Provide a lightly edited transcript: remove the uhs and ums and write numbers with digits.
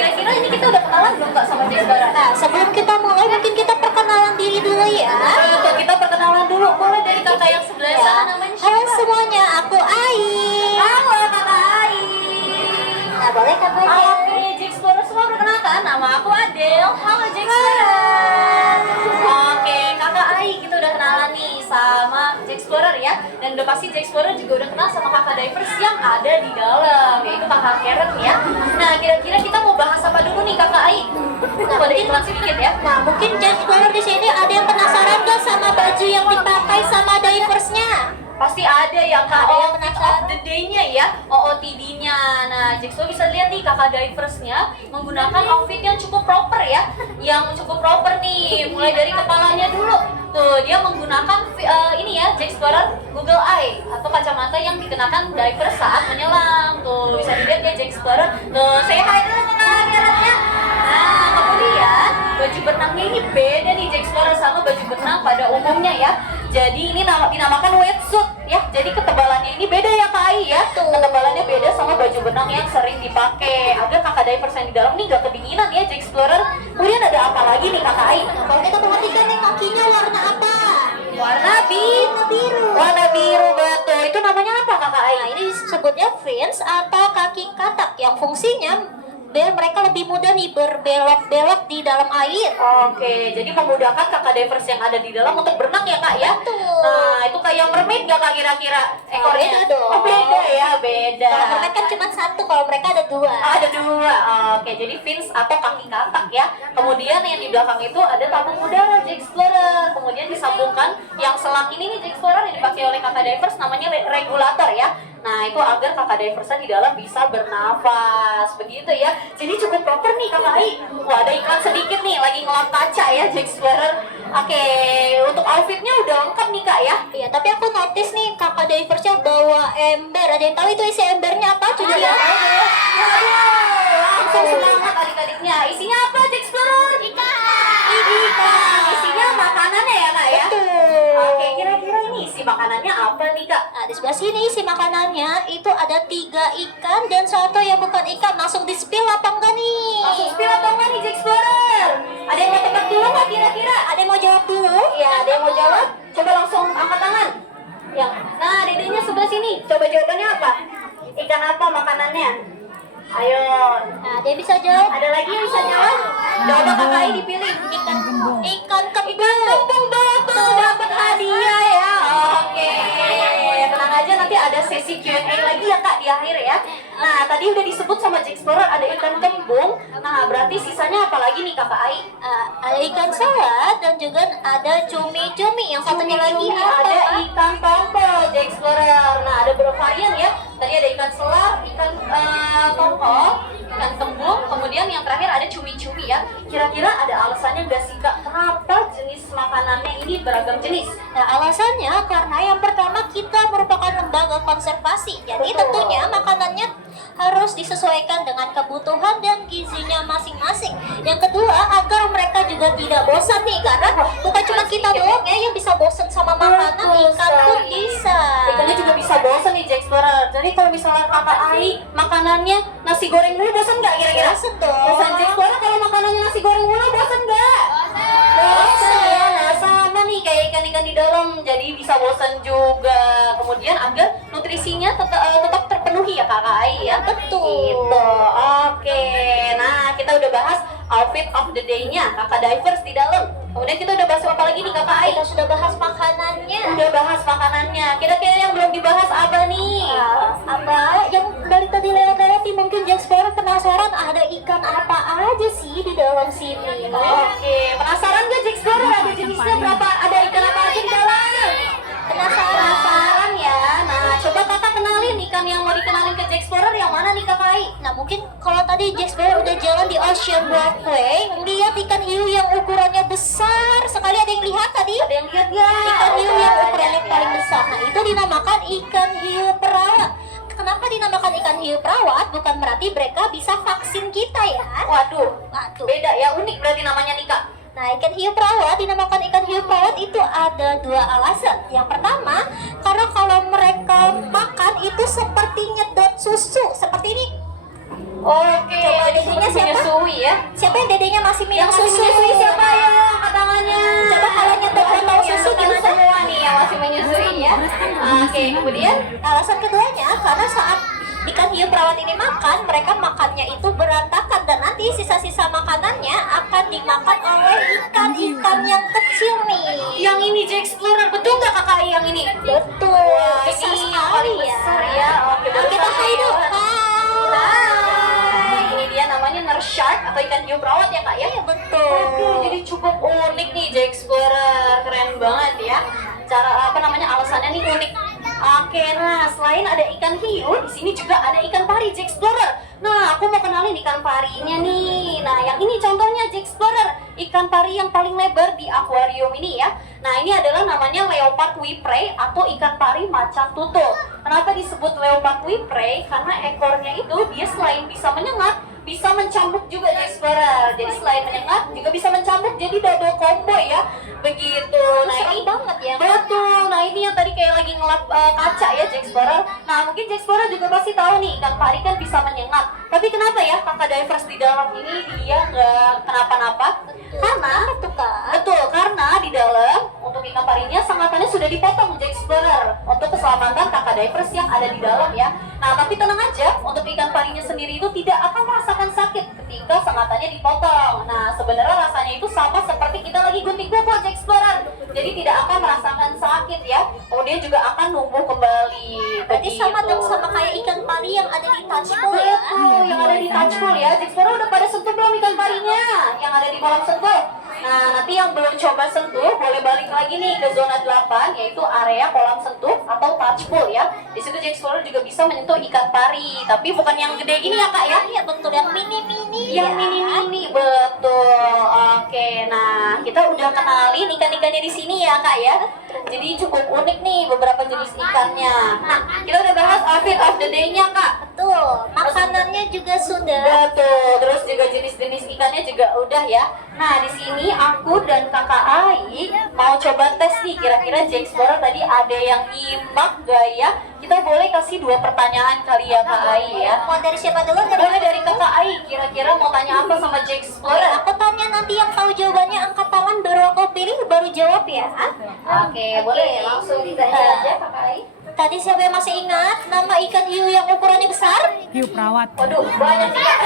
Kira-kira ini kita udah kenalan belum Kak sama Jack Explorer? Nah, sebelum kita mulai mungkin kita perkenalan diri dulu ya. Betul, kita perkenalan dulu. Boleh dari kakak yang sebelah Ya. sana namanya Halo siapa? semuanya, aku Ai. Halo kakak Ai. Nah, boleh katanya. Oke, Jack Explorer semua perkenalkan. Nama aku Adele. Halo Jack Explorer. Oke, kakak Ai kita udah kenalan nih sama Jack Explorer ya. Dan udah pasti Jack Explorer juga udah kenal sama kakak divers yang ada di dalam, yaitu kakak Karen ya. Nah, kira-kira kita mau bahas apa dulu nih kakak Ai? Nah, ada iklan sedikit ya. Nah, mungkin Jack Explorer di sini ada yang penasaran gak sama baju yang dipakai sama diversnya? Pasti ada ya kak, Ada yang outfit penasaran. of the day-nya ya, OOTD-nya. Nah, Jackso bisa lihat nih kakak diversnya menggunakan outfit yang cukup proper ya, yang cukup proper nih, mulai dari kepalanya dulu. Tuh, dia menggunakan ini ya, Jack Explorer Google Eye atau kacamata yang dikenakan divers saat menyelam. Tuh, bisa dilihat ya Jack Explorer. Tuh, say hi dulu kakak Karennya. Nah, kemudian baju berenangnya ini beda nih Jack Explorer sama baju berenang pada umumnya ya. Jadi ini dinamakan wetsuit ya. Jadi ketebalannya ini beda ya Kak Ai ya. Ketebalannya beda sama baju benang yang sering dipakai. Agar kakak divers yang di dalam nih gak kedinginan ya Jack Explorer. Kemudian ada apa lagi nih Kakak Ai? Kalau kita perhatikan nih kakinya warna apa? Warna biru. Warna biru betul. Itu namanya apa Kakak Ai? Nah, ini disebutnya fins atau kaki katak yang fungsinya biar mereka lebih mudah nih berbelok-belok di dalam air. Oke, jadi memudahkan kakak divers yang ada di dalam untuk berenang ya Kak ya? Betul. Nah, itu kayak mermaid gak Kak kira-kira ekornya? Beda dong. Oh beda ya, beda. Kalau mereka kan cuma satu, kalau mereka ada dua. Ada dua. Oke, jadi fins atau kaki katak ya. Kemudian yang di belakang itu ada tabung udara Jack Explorer. Kemudian disambungkan yang selang ini nih Jack Explorer yang dipakai oleh kakak divers namanya regulator ya. Nah, itu agar kakak diversnya di dalam bisa bernafas. Begitu ya. Jadi cukup proper nih kakak Ai. Wah, ada iklan sedikit nih lagi ngelap kaca ya Jack Explorer. Oke, untuk outfitnya udah lengkap nih Kak ya. Iya, tapi aku notice nih kakak diversnya bawa ember. Ada yang tahu itu isi embernya apa? Coba ya. Langsung semangat adik-adiknya. Isinya apa Jack Explorer? Ikan. Isinya makanannya ya Kak ya? Betul. Oke, kira-kira ini isi makanannya apa nih Kak? Nah, di sebelah sini isi makanannya itu ada 3 ikan dan 1 yang bukan ikan. Langsung di spill apa enggak nih? Langsung spill atau enggak nih Jack Explorer? Ada yang mau tebak dulu nggak kira-kira? Ada yang mau jawab dulu? Iya, ada yang mau jawab? Coba langsung angkat tangan. Yang, nah dedenya sebelah sini. Coba jawabannya apa? Ikan apa makanannya? Ayo. Nah, dia bisa jawab. Ada lagi yang bisa jawab? Coba kakak Ai dipilih. Ikan kembung. Ikan kembung betul dapat hadiah ya. Oke. Tenang aja nanti ada sesi Q&A lagi ya Kak di akhir ya. Nah, tadi udah disebut sama Jack Explorer ada ikan kembung. Nah, berarti sisanya apa lagi nih Kakak Ai? Ada ikan salad dan juga ada cumi-cumi. Yang satunya lagi Cumi-cumi apa? ada ikan tongkol Jack Explorer. Nah, ada beberapa varian ya. Tadi ada ikan selar, ikan tongkol, ikan kembung, kemudian yang terakhir ada cumi-cumi ya. Kira-kira ada alasannya nggak sih Kak? Kenapa jenis makanannya ini beragam jenis? Nah, alasannya karena yang pertama kita merupakan lembaga konservasi. Jadi Betul. tentunya makanannya harus disesuaikan dengan kebutuhan dan gizinya masing-masing. Yang kedua, agar mereka juga tidak bosan nih, karena bukan cuma kita doang ya yang bisa bosan sama makanan, Betul ikan pun sekali. bisa. Ikannya juga bisa bosan nih Jack Explorer. Jadi kalau misalnya Kakak Ai makanannya nasi goreng mulu bosan nggak kira-kira? Bosan dong. Bosan Jack Explorer kalau makanannya nasi goreng mulu bosan nggak? Bosan ya. Nah, sama nih kayak ikan-ikan di dalam. Jadi bisa bosan juga. Kemudian agar nutrisinya tetap terpenuhi ya Kakak Ai ya. Betul. Gitu. Oke. Nah, kita udah bahas outfit of the day-nya Kakak divers di dalam. Kemudian kita udah bahas apa lagi nih Kakak Ai? Kita sudah bahas makanannya. Udah bahas makanannya. Kira-kira yang belum dibahas apa nih? Apa yang dari tadi lewat-lewat nih, mungkin Jack Explorer penasaran ada ikan apa aja sih di dalam sini. Oke, penasaran gak Jack Explorer ada jenisnya berapa? Ada ikan apa aja di dalam? Penasaran ya? Nah, coba kakak kenalin ikan yang mau dikenalin ke Jack Explorer yang mana nih Kakak Ai? Nah, mungkin kalau tadi Jack Explorer udah jalan di Ocean Walkway, lihat ikan hiu yang ukurannya besar sekali. Ada yang lihat tadi? Ada yang lihat ya? Ikan hiu yang ukurannya Banyak paling ya. besar. Nah, itu dinamakan ikan hiu perawat. Kenapa dinamakan ikan hiu perawat? Bukan berarti mereka bisa vaksin kita ya. Waduh, Waduh. beda ya, unik berarti namanya nih Kak. Nah, ikan hiu perawat dinamakan ikan hiu perawat itu ada 2 alasan. Yang pertama, karena kalau mereka makan itu seperti nyedot susu, seperti ini. Oke, Coba jadi dedenya seperti siapa? menyusui ya. Siapa yang dedenya masih minum Yang masih susu? menyusui siapa ya? Angkat tangannya. Coba kalau nyetok botol Yang susu tangan gimana? semua nih yang masih menyusui ya. Oke, kemudian Alasan keduanya karena saat ikan hiu perawat ini makan, mereka makannya itu berantakan dan nanti sisa-sisa makanannya akan dimakan oleh ikan-ikan yang kecil nih. yang ini Jack Explorer, betul nggak kakak yang ini? Betul, Wah, besar ini yang sekali paling ya. besar ya. Oke, baru Kita satu hai dulu. ya. Hai, ini dia namanya nurse shark atau ikan hiu perawat ya kak ya? Iya betul. Oke, jadi cukup unik nih Jack Explorer, keren banget ya. Cara apa namanya alasannya nih unik. Oke, nah selain ada ikan hiu, di sini juga ada ikan pari Jack Explorer. Nah, aku mau kenalin ikan parinya nih. Nah, yang ini contohnya Jack Explorer, ikan pari yang paling lebar di akuarium ini ya. Nah, ini adalah namanya leopard weeprey atau ikan pari macan tutul. Kenapa disebut leopard weeprey? Karena ekornya itu dia selain bisa menyengat, bisa mencambuk juga Jack Explorer. Jadi selain menyengat juga bisa mencambuk, jadi double combo ya. Begitu. Nah, Serem ini banget ya. betul. Nah, ini yang tadi kayak lagi ngelap kaca ya Jack Explorer. Nah, mungkin Jack Explorer juga pasti tahu nih ikan pari kan bisa menyengat. Tapi kenapa ya kakak divers di dalam ini dia nggak kenapa-napa? Karena Tuh kak. betul, karena di dalam untuk ikan parinya sengatannya sudah dipotong Jack Explorer untuk keselamatan kakak divers yang ada di dalam ya. Nah, tapi tenang aja, untuk ikan parinya sendiri itu tidak akan merasakan sakit ketika sengatannya dipotong. Nah, sebenarnya rasanya itu sama seperti kita lagi gunting kuku Jack Explorer. Jadi tidak akan merasakan sakit ya. Kemudian juga akan numbuh kembali. Berarti sama Begitu. dong sama kayak ikan pari yang ada di touchpool ya. Betul, yang ada di touchpool ya. Jack Explorer udah pada sentuh belum ikan parinya yang ada di kolam sentuh? Nah, nanti yang belum coba sentuh boleh balik lagi nih ke zona 8 yaitu area kolam sentuh atau touchpool ya. Di situ Jack Explorer juga bisa menyentuh ikan pari, tapi bukan yang gede gini ya Kak ya. Iya betul, yang mini-mini Yang ya. mini-mini betul. Oke, nah kita udah kenalin ikan-ikannya di sini ya Kak ya. Jadi cukup unik nih beberapa jenis ikannya. Nah, kita udah bahas outfit of the day-nya Kak. Betul, makanannya juga sudah. Betul, terus juga jenis-jenis ikannya juga udah ya. Nah, di sini aku dan Kakak Ai mau coba tes nih, kira-kira Jack Explorer tadi ada yang nyimak gak ya? Kita boleh kasih 2 pertanyaan kali ya Kak Ai ya. Mau dari siapa dulu? Boleh dari Kakak Ai, kira-kira mau tanya apa sama Jack Explorer? Aku tanya, nanti yang tahu jawabannya angkat tangan, baru aku pilih, baru jawab ya. Oke, boleh langsung ditanya aja Kakak Ai. Tadi siapa yang masih ingat nama ikan hiu yang ukurannya besar? Hiu perawat. Waduh, banyak sih Kak.